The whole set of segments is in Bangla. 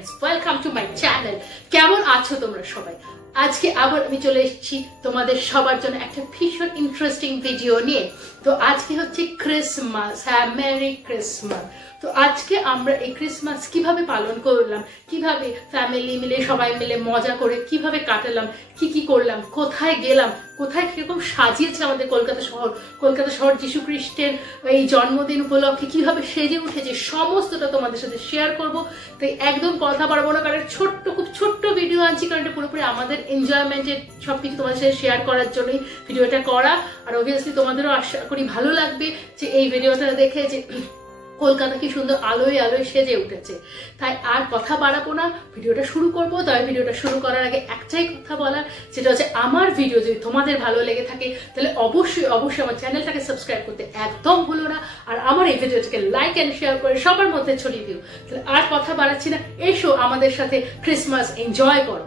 Friends, welcome to my channel. কেমন আছো তোমরা সবাই? আজকে আবার আমি চলে এসেছি তোমাদের সবার জন্য একটা ভীষণ ইন্টারেস্টিং ভিডিও নিয়ে। তো আজকে হচ্ছে ক্রিসমাস। হ্যাঁ, মেরি ক্রিসমাস। তো আজকে আমরা এই ক্রিসমাস কিভাবে পালন করলাম, কিভাবে ফ্যামিলি মিলে সবাই মিলে মজা করে কিভাবে কাটালাম, কি কি করলাম, কোথায় গেলাম, কোথায় কিরকম সাজিয়েছে আমাদের কলকাতা শহর। কলকাতা শহর যীশু খ্রিস্টের এই জন্মদিন উপলক্ষে কিভাবে সেজে উঠেছে, সমস্তটা তোমাদের সাথে শেয়ার করব। তাই একদম কথা বাড়াবো না, কারণ খুব ছোট্ট ভিডিও আনছি, কারণ এটা পুরোপুরি আমাদের এনজয়মেন্টের সবকিছু তোমাদের সাথে শেয়ার করার জন্যই ভিডিওটা করা। আর অবভিয়াসলি তোমাদেরও আশা করি ভালো লাগবে যে এই ভিডিওটা দেখে যে কলকাতা কি সুন্দর আলোয় আলোয় সেজে উঠেছে। তাই আর কথা বাড়াবো না, ভিডিওটা শুরু করবো। তবে ভিডিওটা শুরু করার আগে একটাই কথা বলার, সেটা হচ্ছে আমার ভিডিও যদি তোমাদের ভালো লেগে থাকে তাহলে অবশ্যই আমার চ্যানেলটাকে সাবস্ক্রাইব করতে একদম ভুলো না। আর আমার এই ভিডিওটাকে লাইক অ্যান্ড শেয়ার করে সবার মধ্যে ছড়িয়ে দিও। তাহলে আর কথা বাড়াচ্ছি না, এসো আমাদের সাথে ক্রিসমাস এনজয় করো।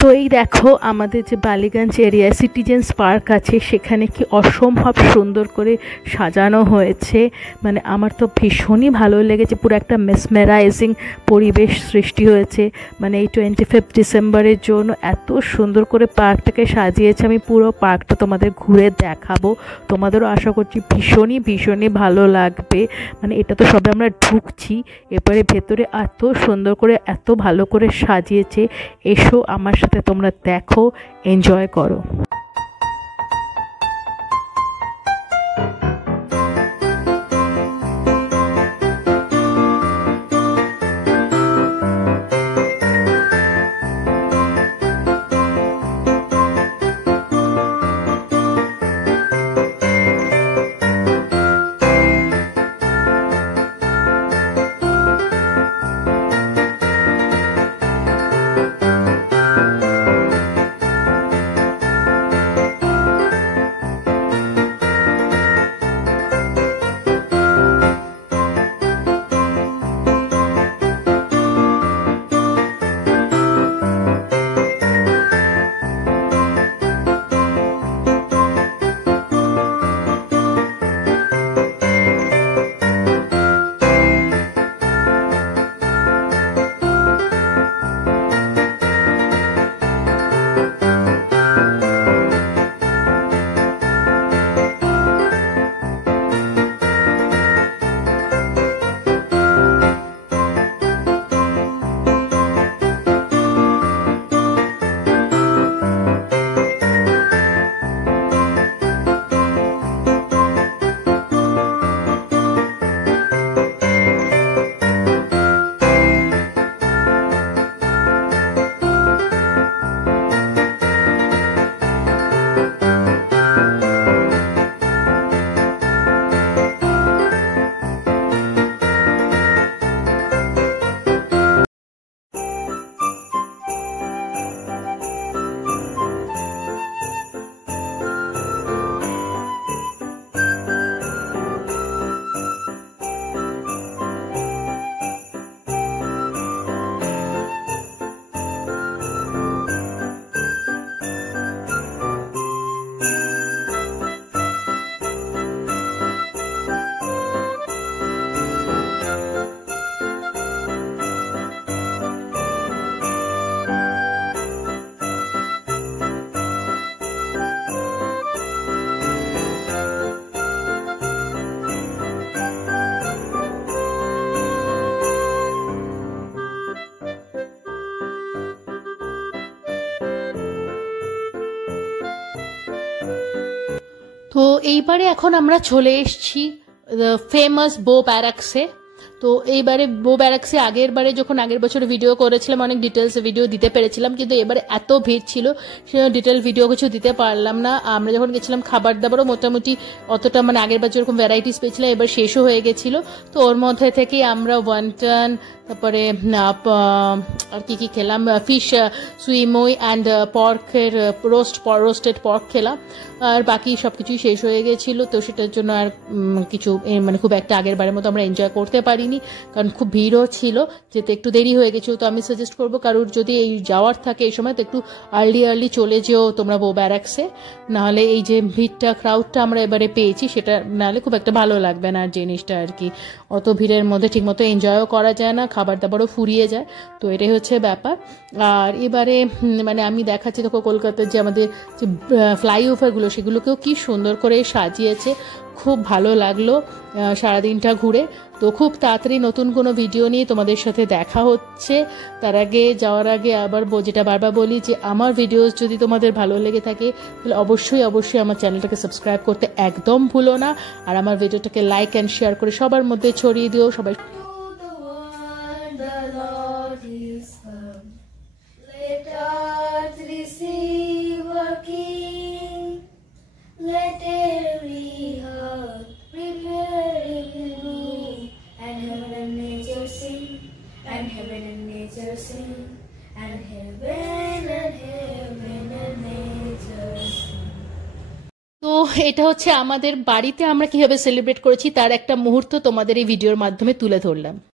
তো এই দেখো আমাদের যে বালিগঞ্জ এরিয়ায় সিটিজেন্স পার্ক আছে, সেখানে কি অসম্ভব সুন্দর করে সাজানো হয়েছে। মানে আমার তো ভীষণই ভালো লেগেছে, পুরো একটা মেসমেরাইজিং পরিবেশ সৃষ্টি হয়েছে। মানে এই 25 ডিসেম্বরের জন্য এত সুন্দর করে পার্কটাকে সাজিয়েছে। আমি পুরো পার্কটা তোমাদের ঘুরে দেখাবো, তোমাদেরও আশা করছি ভীষণই ভালো লাগবে। মানে এটা তো সবে আমরা ঢুকছি, এবারে ভেতরে এত সুন্দর করে এত ভালো করে সাজিয়েছে। এসো আমার সাথে তোমরা দেখো, এনজয় করো। তো এইবারে এখন আমরা চলে এসেছি ফেমাস বো ব্যারাকসে। তো এইবারে বো ব্যারাকসে আগের বছর ভিডিও করেছিলাম, অনেক ডিটেলস ভিডিও দিতে পেরেছিলাম, কিন্তু এবারে এত ভিড় ছিল সেজন্য ডিটেল ভিডিও কিছু দিতে পারলাম না। আমরা যখন গেছিলাম খাবার দাবারও মোটামুটি অতটা, মানে আগের বার যেরকম ভ্যারাইটিস পেয়েছিলাম এবার শেষও হয়ে গেছিল। তো ওর মধ্যে থেকেই আমরা ওয়ান্টন, তারপরে আর কি খেলাম, ফিশ সুইমই অ্যান্ড পর্কের রোস্টেড পর্ক খেলাম। আর বাকি সবকিছুই শেষ হয়ে গেছিল, তো সেটার জন্য আর কিছু মানে খুব একটা আগের বারের মতো আমরা এনজয় করতে পারিনি। পাইনি, কারণ খুব ভিড়ও ছিল, যেতে একটু দেরি হয়ে গেছিলো। তো আমি সাজেস্ট করবো কারোর যদি এই যাওয়ার থাকে এই সময়, তো একটু আর্লি চলে যেও তোমরা বউ ব্যারাক্সে, নাহলে এই যে ভিড়টা ক্রাউডটা আমরা এবারে পেয়েছি সেটা নাহলে খুব একটা ভালো লাগবে না আর জিনিসটা আর কি, অত ভিড়ের মধ্যে ঠিকমতো এনজয়ও করা যায় না, খাবার দাবারও ফুরিয়ে যায়। তো এটাই হচ্ছে ব্যাপার। আর এবারে মানে আমি দেখাচ্ছি দেখো কলকাতার যে আমাদের যে ফ্লাইওভারগুলো সেগুলোকেও কি সুন্দর করে সাজিয়েছে, খুব ভালো লাগলো সারাদিনটা ঘুরে। তো খুব তাড়াতাড়ি নতুন কোনো ভিডিও নিয়ে তোমাদের সাথে দেখা হচ্ছে। তার আগে যাওয়ার আগে আবার যেটা বারবার বলি যে আমার ভিডিওস যদি তোমাদের ভালো লেগে থাকে তাহলে অবশ্যই আমার চ্যানেলটাকে সাবস্ক্রাইব করতে একদম ভুলো না, আর আমার ভিডিওটাকে লাইক অ্যান্ড শেয়ার করে সবার মধ্যে ছড়িয়ে দিও। সবাই The Lord is come. Let earth receive a King. Let every heart prepare in me. And heaven and nature sing. And heaven and nature sing. And heaven and nature sing. তো এটা হচ্ছে আমাদের বাড়িতে আমরা কিভাবে সেলিব্রেট করেছি তার একটা মুহূর্ত তোমাদের এই ভিডিওর মাধ্যমে তুলে ধরলাম।